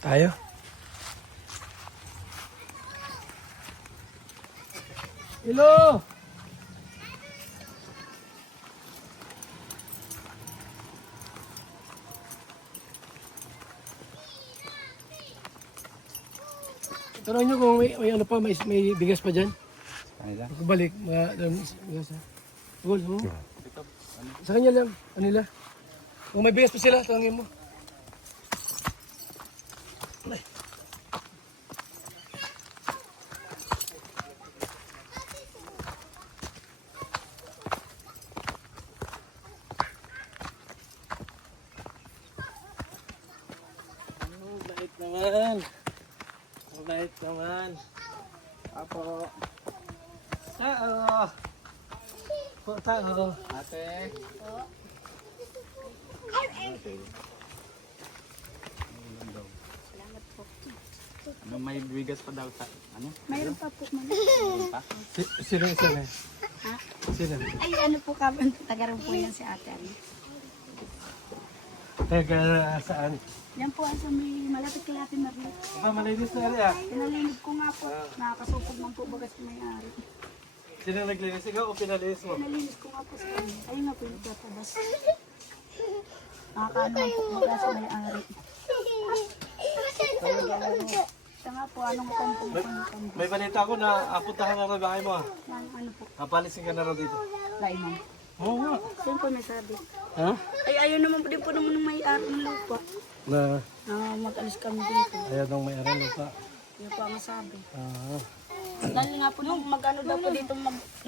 Tayo. Hello! Tanong nyo kung may ano pa, may bigas pa dyan. Kanila? Kung balik, bigas ha. Gol, oh. Sa kanya lang, ano nila. Kung may bigas pa sila, tanongin mo. Ay. Mabait naman. Mabait naman. Apo. Tao. Po, tao. Ate. Ano, may bigas pa daw sa, ano? Mayroon pa po man. Sino isa na? Ha? Sino? Ay, ano po ka, taga rin po yan si ate. Ano? Teka, saan? Yan po, sa may malapit kay ate Marie. Malinis na rin ah. Pinalinig ko nga po. Nakakasupog man po bagas may-ari. Sino naglinis? Ikaw o pinalinis mo? Pinalinig ko nga po sa kanya. Ayun nga po yung tatabas. Nakakaano man po bagas may-ari. Siya nga po, anong kampong kampong. May balita ko na apuntahan na rin bahay mo ah. Ano po, Kapalisin ka na rin dito. laimang. Oo nga. Saan po may sabi? Ha? Ay, ayun naman po din po naman ng may-ari ng lupa. Na Mag-alis kami dito. ayaw nang may aral pa. Yun po ang sabi. Ah. Dahil nga po nung mag-ano daw po dito,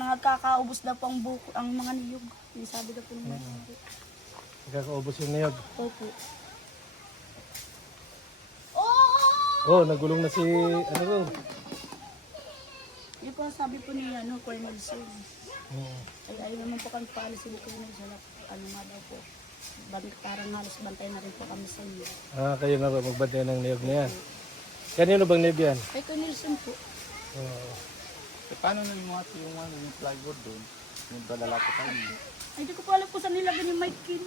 nakakaubos daw po ang buko, ang mga niyog. Yung sabi daw po nung may-ari. Nagkakaubos yung niyog. Opo. Oh, nagulong na si ano ro. Yun po ang sabi po ni Kuya Nelson. Oo. Ay ayaw naman po kami paalisin ko yun sa ano nga daw po. Parang halos bantay na rin po kami sa inyo. Ah, kayo na rin magbantay ng niyog na yan. Kanino bang niyog yan? Kay Kuya Nelson po. Oo. E, paano na yung yung plywood doon? Yung dalala ko tayo. Ay di ko po alam po saan nilagyan yung Michael.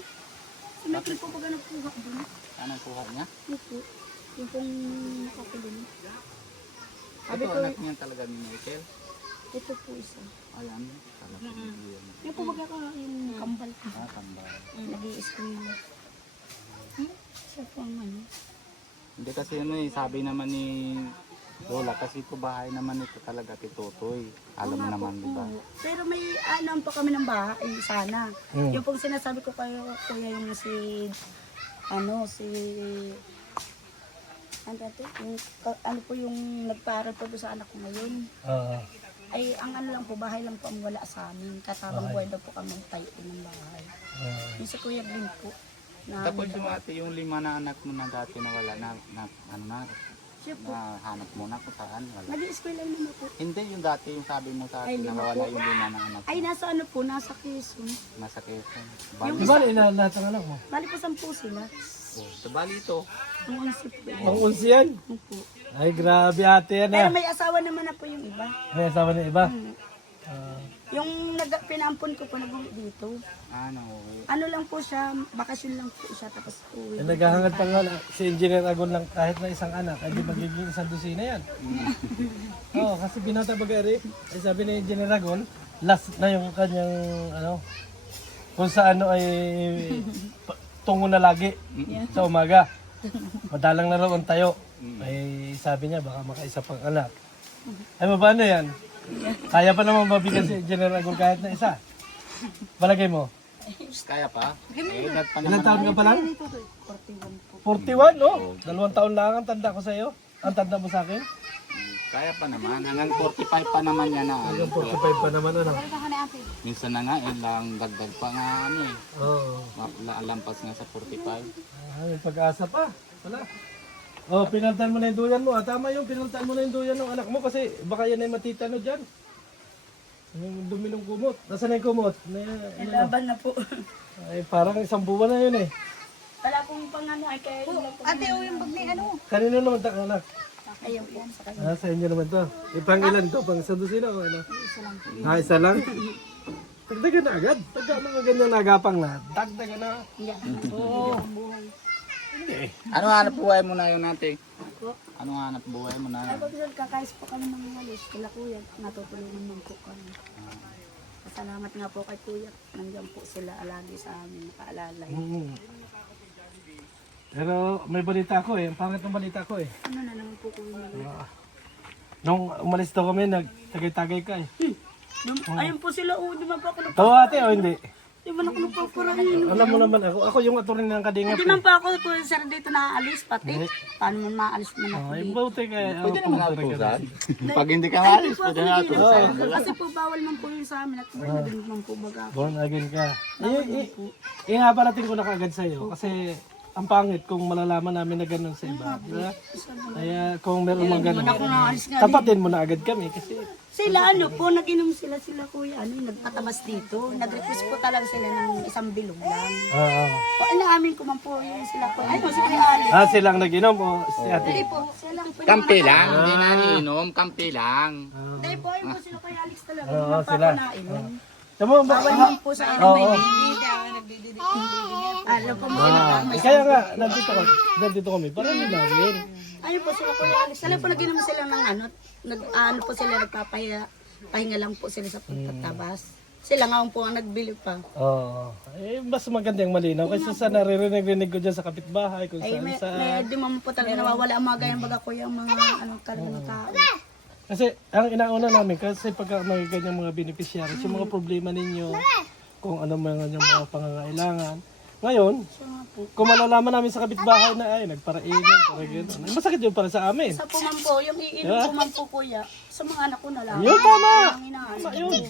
Si Michael po pag nagkuha doon. Anong kuha niya? Yun po. Yung pong nakapulin. Sabi Ito ko, anak niya talaga ni Michael. ito po isa. Ayan, talaga. Yung po magkaka yung kambal ko. Ah, tambay. Nag-i-screen. Siya po ang ano. Hindi kasi ano eh, sabi naman ni Lola, kasi ito bahay naman ito talaga titutoy. Alam mo naman, di ba? Pero may anam pa kami ng bahay, sana. Hmm. Yung pong sinasabi ko kayo, kuya, yung si, ano to, yung, ano po yung nagpaaral po doon sa anak ko ngayon. Ah. Ay, ang ano lang po, bahay lang po ang wala sa amin. Katabang buhay daw po kami tayo ng bahay. Yung si Kuya Glenn po. Na, Tapos yung ate, yung 5 na anak mo na dati na wala na ano na, siya po, hanap mo na kung saan, wala. nag-i-school lang naman po. Hindi, yung dati, yung sabi mo sa Ay, atin na lima wala po. yung 5 na anak Ay, mo. nasa ano po, nasa Quezon. Nasa Quezon. Yung Di ba lahat ng anak mo? Bali po 10 sila. Sa Bali ito. Ang unsip po. Pang unsi yan? Ano po. Ay, grabe ate yan Pero ah. may asawa naman na po yung iba. May asawa na iba? Hmm. Ah. Yung pinampon ko po nag-uwi dito. Ano, Ano lang po siya, bakasyon lang po siya tapos uwi. Naghahangad pa nga si Engineer Agon lang kahit na isang anak, hindi magiging isang dosina yan. Oo, kasi binata bagari, ay sabi ni Engineer Agon, last na yung kanyang ano, kung sa ano ay tungo na lagi sa umaga. Madalang na raw ang tayo. Ay sabi niya baka makaisa pang anak. Ay paano yan? Kaya pa naman mabigyan si Engineer Agon kahit na isa. Palagay mo? kaya pa? Eh, edad pa Ilang naman. taon ka pa lang? 41 po. 41, no? 2 taon lang ang tanda ko sa iyo. Ang tanda mo sa akin? Kaya pa naman. Hanggang 45 pa naman yan na. Hanggang 45 pa naman, ano? Minsan na nga, lang dagdag pa nga ano eh. Oo. Lampas nga sa 45. Ah, may pag-asa pa. Wala. Oh, pinaltan mo na yung duyan mo. Ah, tama yung pinaltan mo na yung duyan ng anak mo kasi baka yan ay matitano dyan. Yung dumi ng kumot. Nasaan na yung kumot? Laban na po. Ay, parang isang buwan na yun eh. Wala pong pang ano ay kaya ate o yung bag ni ano. Kanino naman ta anak? Ayun po sa kanya. Ah, sa inyo naman to. Ipang ilan to? Pang isang dosina o ano? Isa lang po. Ah, isa lang? Dagdagan na agad. Pagka mga ganyan nagapang na, dagdagan na. Yeah. Oo. Hindi. Ano hanap buhay mo na yun ate? Po. Ano hanap buhay mo na Ay, yun? pag kakais po kami ng walis, kila kuya, natutulungan naman po kami. Salamat nga po kay kuya, nandiyan po sila alagi sa amin, nakaalalay. Mm. Pero may balita ko eh. Ang pangit ng balita ko eh. Ano na naman po kuya? Nung umalis daw kami, nagtagay-tagay ka eh. Ayun po sila, di ba po ako Tawa ate o hindi? Di ba ako nagpaparahin? Alam mo naman ako yung attorney ng Kadingap Di eh. man pa ako, kuya sir, dito naaalis pati. Paano man maalis man ako Ay, dito? buti kaya Pwede naman pumunta rin ka natutusan. dito. Pag hindi ka Ay, maalis, di po pwede ako natutusan. nag-iinsan. Kasi po bawal man po yun sa amin at born again man po baga ako. Born again ka. Inaparating ko na kagad sa'yo kasi ang pangit kung malalaman namin na gano'n sa iba. Diba? Kaya kung meron mang gano'n, Ako naalis nga. tapatin mo na agad kami kasi Sila ano po, nag-inom sila kuya, ano yung nagpatabas dito. Nag-request po talaga sila ng isang bilog lang. O, inaamin ko man po yun sila po. Ay, si Kuya Ali. silang nag-inom o si ate. Hindi po, sila po. Kampi lang, hindi na niinom, kampi lang. Hindi po, ayun po sila Kuya Alex talaga. Oo, Hindi man pa sila. ako nainom. Tama ba? Bawal man po sa inom. Oo. May baby daw, alam po mo sila may Kaya nga, nandito kami para nilawin. ayun po sila Kuya Alex. Sila po nag-inom sila ng ano po sila pahinga lang po sila sa pagtatabas. Sila nga po ang nagbili pa. Oo. Mas maganda yung malinaw kasi sa naririnig ko dyan sa kapitbahay kung Ay, saan. di man po talaga nawawala ang mga ganyan baga kuya ang mga karang tao. Kasi ang inauna namin kasi pagka may ganyang mga beneficiaries, yung mga problema ninyo, kung ano mga yung mga pangangailangan. Ngayon, kung malalaman namin sa kapitbahay na ay nagparainan, para gano'n. Masakit yun para sa amin. Sa po man po, yung iinom po man po kuya, sa mga anak ko na lang. Yun, tama. Ang inaano Tama ko. yun.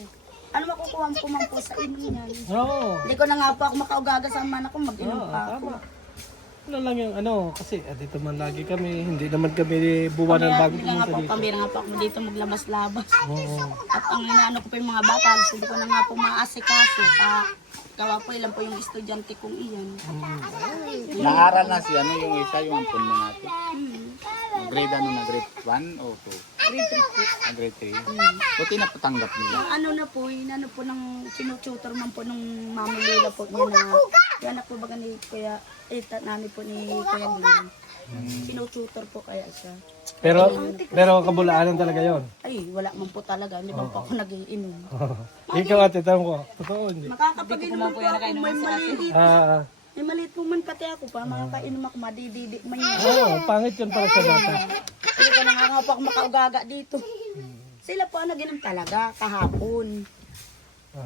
Ano makukuha ko man po sa inom niyan. Oo. Hindi ko na nga po ako makaugaga sa mga anak ko, mag-inom Oo, pa ako. tama. Ano lang yung ano, kasi dito man lagi kami, hindi naman kami buwanan bago Hindi nga pumunta po, dito. pambira nga po ako dito maglabas-labas. Oo. At ang inaano ko po yung mga bata, hindi ko na nga po maasikaso. Gawa po ilan po yung estudyante kong iyan. Naaral na si ano yung isa, yung ampun mo natin. Hmm. Grade ano na, grade 1 o 2? Grade 3 po. Grade 3. Buti na patanggap nila. Yung ano na po, yun ano po ng sinututor man po nung mami Lila po niya na yung anak po baga ni Kuya, nani po ni Kuya Glenn. Sinututor po kaya siya. Pero kabulaanan talaga yon. Ay, wala man po talaga, hindi man po ako nag-iinom. Ikaw ate, tanong ko, totoo hindi? Makakapag-inom po ako, may maliit. May maliit po man pati ako pa, makakainom ako, madididi man yun. Pangit yun para sa bata. Hindi ko na nga po ako makaugaga dito. Sila po ang nag-inom talaga kahapon.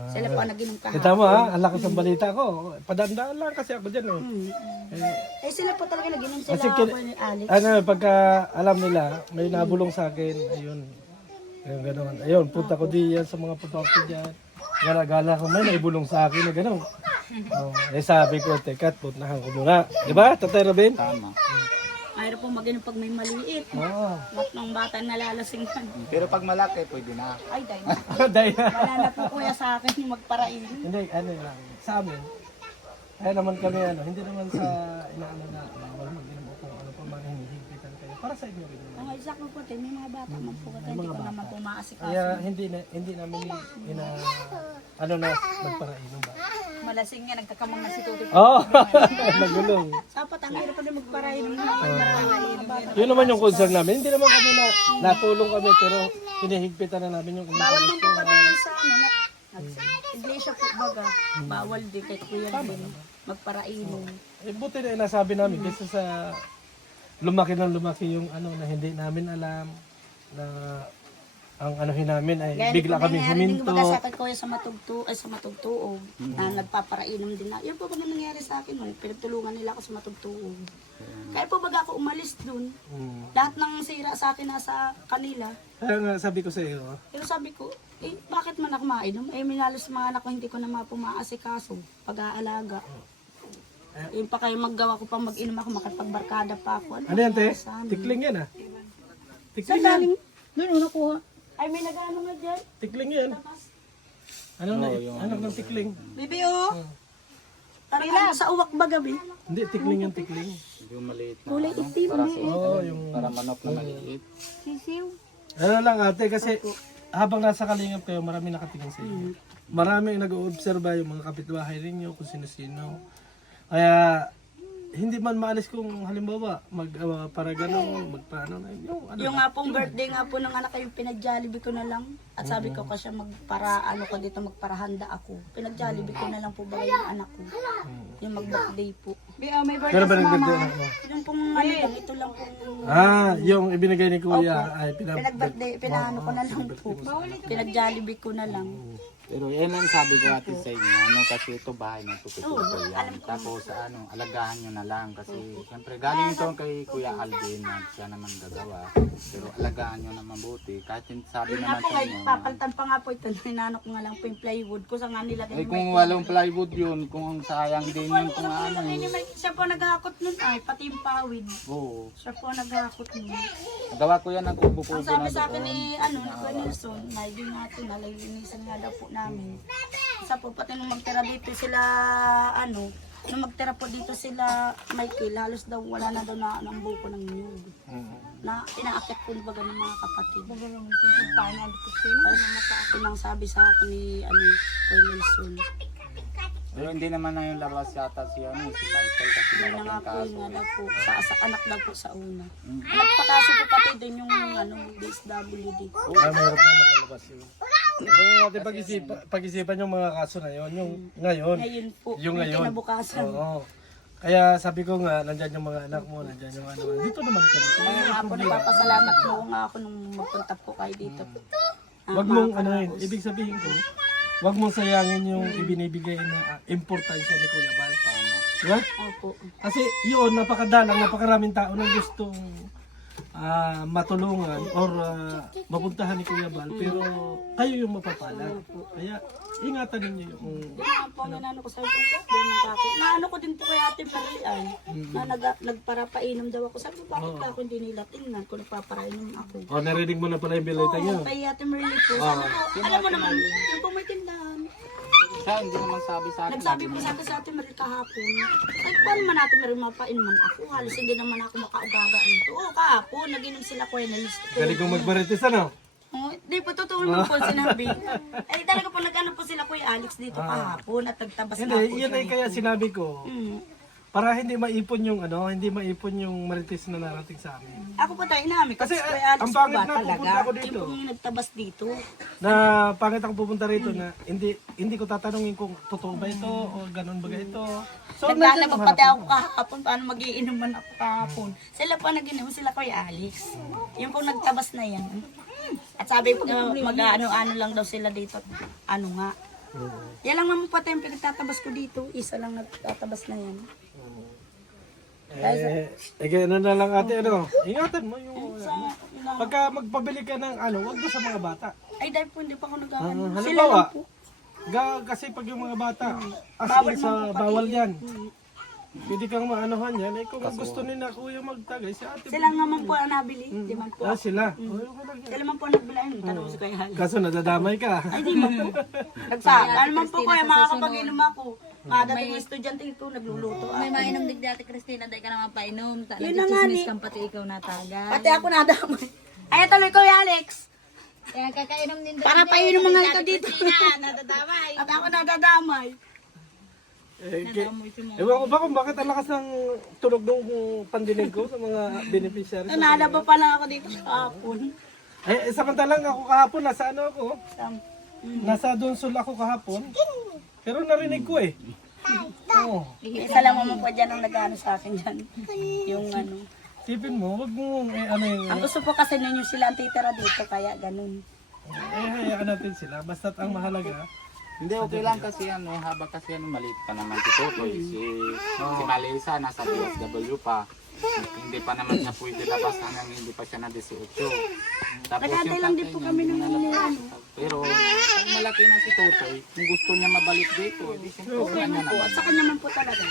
Sila po ang nag-inom kahapon. Tama ha, ang lakas ng balita ko. Padandaan lang kasi ako dyan eh. Eh sila po talaga nag-inom sila Kasi ako ni Alex. pagka alam nila, may nabulong sa akin, ayun. Ayun, gano'n. Ayun, punta ko diyan sa mga putok dyan. Gala-gala ko, may naibulong sa akin na gano'n. Sabi ko, teka, puntahan ko muna. Diba, Tatay Robin? Tama. Mayroon po mag-inom pag may maliit. Oo. Lahat ng bata nalalasing na. Pero pag malaki, pwede na. Ay, dahil na. Dahil Wala na po kuya sa akin yung magparain. hindi, ano lang, sa amin. Kaya naman kami, hindi naman sa inaano na, wala mag-inom o kung ano pa man hinihigpitan kayo. Para sa inyo rin. Ang Isaac mo po, may mga bata man po kasi hindi ko naman po maasikaso. Kaya hindi namin magparainom ba? Malasing nga, nagkakamang na si Tuti. Oo, nagulong. Sapat, ang hirap pa din magparain ng mga Yun naman yung concern namin. Hindi naman kami natulong kami pero hinihigpitan na namin yung bawal din po kami sa ano, iglesia po baga. Bawal din kay Kuya din magparainom. Buti na nasabi namin kasi sa lumaki yung na hindi namin alam na ang anuhin namin ay bigla kami Din huminto. baga sa akin Kuya sa matugtuog na nagpaparainom din na. Yan po baga nangyari sa akin. Pinagtulungan nila ako sa matugtuog. Kaya po baga ako umalis dun. Lahat ng sira sa akin nasa kanila. Kaya nga sabi ko sa iyo, Pero sabi ko, bakit man ako mainom? Minalos sa mga anak ko, hindi ko na mapumaasikaso pag-aalaga. Yung pa kayo maggawa ko pa mag-inom ako, makapagbarkada pa ako. ano yan te? Saan? Tikling yan Sa Tikling yan. daling, doon una kuha. Ay, may nag-ano nga dyan. Tikling yan. Ano na, anak ng tikling? Bibi, oh. Parang sa uwak ba gabi? Hindi, tikling yan, tikling. Yung maliit na. Kulay itim. Oo, yung Para manok na maliit. Sisiw. ano lang ate, kasi habang nasa kalingap kayo, marami nakatingin sa inyo. Marami nag-oobserba yung mga kapitbahay ninyo, kung sino-sino. Kaya, hindi man maalis kung halimbawa para gano'n, magpaano na yung ano. Yung nga pong birthday nga po ng anak ko, yung pinag-Jollibee ko na lang. At sabi ko kasi magparahanda ako. Pinag-Jollibee ko na lang po ba yung anak ko. Yung mag-birthday po. May birthday Pero ba si nag-birthday mama. anak mo? Yung pong ano lang, ito lang pong Yung ibinigay ni Kuya ay pinag-birthday, pinaano ko na lang po. Pinag-Jollibee ko na lang. Pero yan ang sabi ko ate sa inyo, ano kasi ito bahay ng tututuloy yan. Tapos alagahan nyo na lang kasi siyempre galing ito kay Kuya Alvin na siya naman gagawa. Pero alagahan nyo na mabuti. Kahit sabi Yun nga naman po sa ngayon, inyo. papalitan pa nga po ito. Hinano ko nga lang po yung plywood ko. Sa nga nila Eh kung walang plywood yun, kung sayang din yun kung ano. Siya po naghahakot nun ay, pati yung pawid. Oo. Siya po naghahakot nun. Gawa ko yan ng Ang kubo-kubo sabi na sa akin doon. ni Kuya Nelson, na hindi natin, nalalinisan nga daw po namin. Sa po pati nung magtira dito sila, nung magtira po dito sila, Michael, halos daw wala na daw na ang buko ng nyug. Na inaakit po baga ng mga kapatid. Tapos ang sabi sa akin ni Kuya Nelson. Pero hindi naman na yung labas yata si Michael kasi Yun na nga malaking po, kaso. yun nga daw po, sa anak daw po sa una. Nagpakaso po pati doon yung DSWD. Mayroon pa makalabas yun. Kaya natin pag-isipan yung mga kaso na yun, yung ngayon. Ngayon po, Yung may ngayon. kinabukasan. Oo. Kaya sabi ko nga, nandyan yung mga anak mo, nandyan yung ano. Dito naman kami. Kaya nga po, nagpapasalamat po nga ako nung magpunta po kayo dito. Wag mong ano yun, ibig sabihin ko, wag mong sayangin yung ibinibigay na importansya ni Kuya Bal. Diba? Opo. Kasi yun, napakadalang, napakaraming tao na gustong matulungan or mapuntahan ni Kuya Bal, pero kayo yung mapapala. Kaya ingatan ninyo yung Yun nga po, nanano ko sa ko, naano ko din po kay Ate Marian, na nagparapainom daw ako. Sabi ko, bakit ako hindi nila tingnan kung nagpaparainom ako? O, narinig mo na pala yung bilita niyo. Oo, kay Ate Marian po. Sabi ko, alam mo naman, yung po may tindahan. Siya hindi naman sabi sa akin. Nagsabi po sa akin sa Ate Marian kahapon, ay, paano man Ate Marian mapainuman ako? Halos hindi naman ako makaugaga nito. Oo, kahapon, nag-inom sila ko na list ko. Galing kong magbaritis, ano? Oh, di po, totoo naman po sinabi. Ay, talaga po nag-ano po sila Kuya Alex dito kahapon at nagtabas na po. Hindi, yun ay kaya sinabi ko, para hindi maipon yung hindi maipon yung marites na narating sa amin. Ako po tayo namin, kasi Kasi, Kuya Alex ang po pangit ba na talaga? pupunta ako dito. Yung pong nagtabas dito. Na pangit ako pupunta rito na hindi ko tatanungin kung totoo ba ito o ganun ba ito. So, nandiyan Naglalabag yung pati harapan ako kahapon, paano magiinuman ako kahapon. Sila po nag-inom, sila Kuya Alex. Yung pong nagtabas na yan. At sabi po, mag-ano lang daw sila dito. Ano nga. Yan lang naman pati yung pinagtatabas ko dito. Isa lang nagtatabas na yan. Ano na lang ate, ingatan mo yung, Sa, pagka magpabili ka ng wag doon sa mga bata. ay dahil po hindi pa ako nag-ano. Sila Halimbawa, lang po. kasi pag yung mga bata, bawal yan. Pwede kang maanohan yan. Kung gusto nila kuya magtagay, si ate. Sila naman po ang nabili. Di man po. Sila. Sila man po ang nagbili. Tanong ko sa Kuya Alex. Kaso nadadamay ka. Ay, di man po. Nagsabi. Ano man po kaya makakapag-inom ako. Madating estudyante ito, nagluluto ako. May mainom din dati Christina, dahil ka naman painom. Yun na nga ni. Nagchismis kang pati ikaw natagay. Pati ako nadamay. Ay, tuloy Kuya Alex. Kaya kakainom din doon. Para painom mga ito dito. Nadadamay. At ako nadadamay. Nadamoy si mo. Ewan ko ba kung bakit ang lakas ng tunog ng pandinig ko sa mga beneficiaries. Nalaba pa lang ako dito sa hapon. Samantalang ako kahapon, nasa ako? Nasa Donsol ako kahapon. Pero narinig ko Oo. Isa lang naman po dyan ang nag-ano sa akin dyan. Yung ano. Sipin mo, wag mo Ang gusto po kasi ninyo sila ang titira dito, kaya ganun. hayaan natin sila. Basta't ang mahalaga. Hindi, okay lang kasi haba kasi maliit pa naman si Totoy. Si Malisa nasa DSW pa. Hindi pa naman siya pwede labas hanggang hindi pa siya na 18. Tapos Nagkantay lang din po kami ng ano. Pero pag malaki na si Totoy, kung gusto niya mabalik dito, hindi siyempre Okay kanya man po. naman. At sa kanya man po talaga.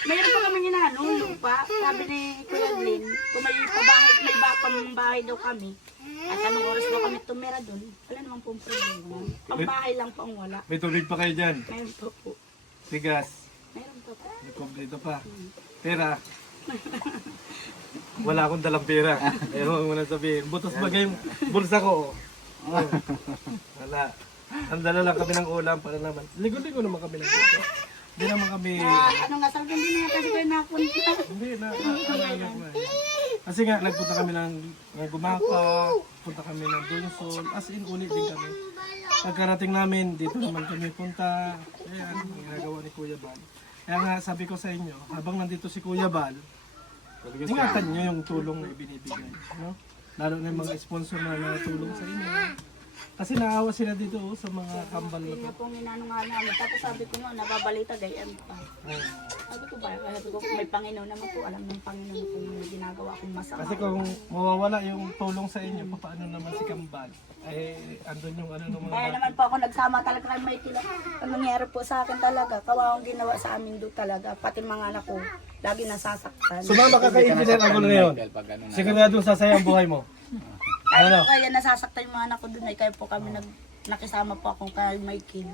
Mayroon pa kami ginanong lupa. Sabi ni Kuya Glenn, kung may pabahay, may bahay daw kami. At anong oras daw kami tumira doon, wala naman pong problema. Ang bahay lang po ang wala. May tubig pa kayo dyan. Mayroon pa po. Sigas. Mayroon pa po. May kompleto pa. Pera. Wala akong dalang pera. Ewan mo na sabihin. Butas bagay yung bulsa ko. Wala. Ang dala lang kami ng ulam para naman. Ligo-ligo naman kami ng dito. Hindi naman kami, Ano nga sabi hindi na kasi kayo napunta. hindi na, kasi nga, nagpunta kami ng Gumapa, punta kami ng Dunsol, as in ulit din kami. Pagkarating namin, dito naman kami punta. Ayan, ang ginagawa ni Kuya Bal. Kaya nga, sabi ko sa inyo, habang nandito si Kuya Bal, ingatan nyo yung tulong na ibinibigay. No? Lalo na yung mga sponsor na natulong sa inyo. Kasi naawa sila dito oh, sa mga kambal na Yun to. nga po minano nga namin. Tapos sabi ko nga, nababalita gayaan pa. Sabi ko ba, sabi ko may Panginoon naman po, alam ng Panginoon kung may ginagawa akong masama. Kasi kung mawawala yung tulong sa inyo, paano naman si Kambal? Eh, andun yung ano ng Kaya mga... naman po ako nagsama talaga kay Michael. Ang nangyari po sa akin talaga, kawawang ginawa sa amin doon talaga. Pati mga anak ko, lagi nasasaktan. Sumama ka kay Engineer Agol ngayon. Pag ano na. Siguradong sasaya ang buhay mo. Ano? Kaya nasasaktan yung mga anak ko doon ay kaya po kami nakisama po akong kay Michael.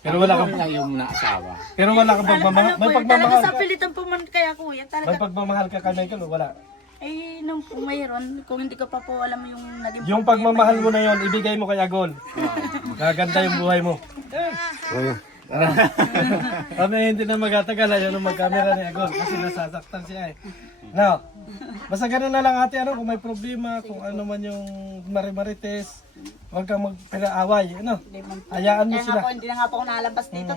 Pero wala Ano kang na yung naasawa. pero wala kang pagmamahal. Ano May po, talaga pagmamahal sa ka. pilitan po man kaya kuya, May talaga. pagmamahal ka kay Michael o wala? Eh, nung po mayroon, kung hindi ko pa po alam yung naging Yung pagmamahal mo na yon, ibigay mo kay Agol. Gaganda yung buhay mo. Kami hindi na magatagal ayun ang magkamera ni Agol kasi nasasaktan siya eh. Now, basta ganun na lang ate, ano, kung may problema, kung ano man yung marimarites, huwag kang magpinaaway, ano. Hindi man po. Hayaan mo Kaya nga sila. po, hindi na nga po ako nalabas dito.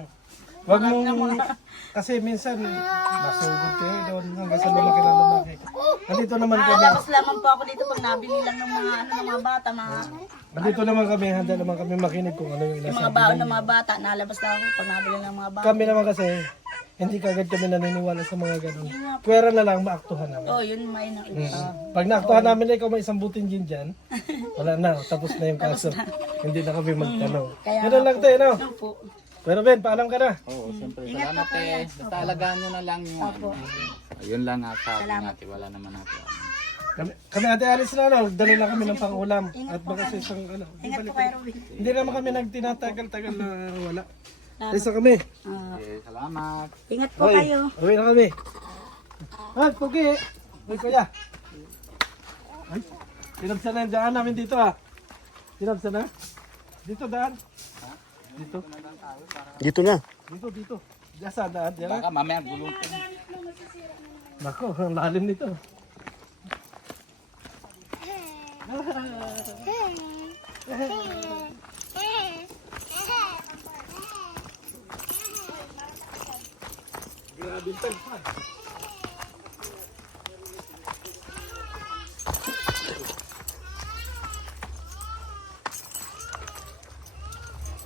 Huwag mong, kasi minsan, masugod kayo doon hanggang sa lumaki na lumaki. Nandito naman kami, Nalabas lamang po ako dito pag nabili lang ng mga ano ng mga bata, nandito naman kami, handa naman kami makinig kung ano yung yung mga nasa. baon ng mga bata, nalabas lang ako pag nabili ng mga bata. Kami naman kasi, hindi kagad kami naniniwala sa mga ganun. Pwera na lang maaktuhan namin. Oh, yun may nakita. Pag naaktuhan namin na ikaw may isang butin gin dyan, wala na, tapos na yung kaso. Hindi na kami magtanong. Kaya Ganun lang tayo, no? Ano po? Pero Ben, paalam ka na. Oo, siyempre. Salamat eh. Basta alagaan nyo na lang yung ano. Ayun lang nga sabi natin. Wala naman natin. Kami ate alis na, no? Dali lang kami ng pangulam. At baka sa isang, ano. Ingat po kayo, Ruby. Hindi naman kami nagtinatagal-tagal na wala. Isa kami. Okay, salamat. Ingat po kayo. Uwi na kami. Ay, Pugi. Uy, kuya. Ay, sinabsa na yung daan namin dito, ah. Sinabsa na? Dito, daan. Dito. Dito na. Dito. Diyan sa daan, diyan. Baka mamaya gulutin. Nako, ang lalim nito. Grabe pa.